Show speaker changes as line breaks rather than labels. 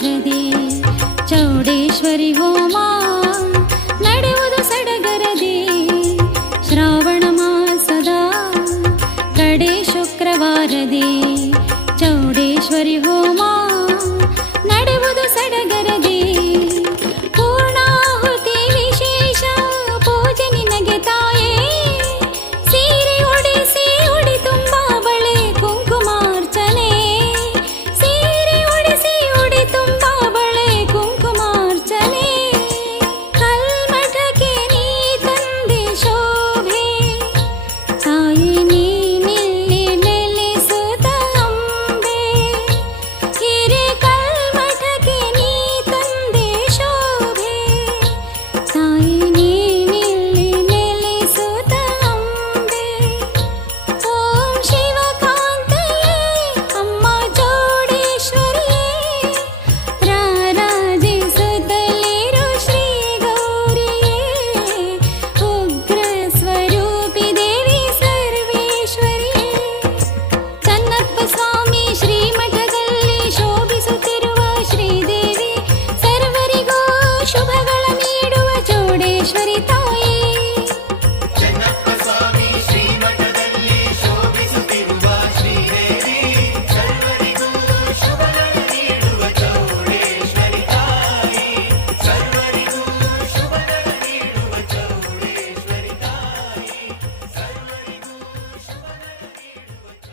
சாரதி சௌடே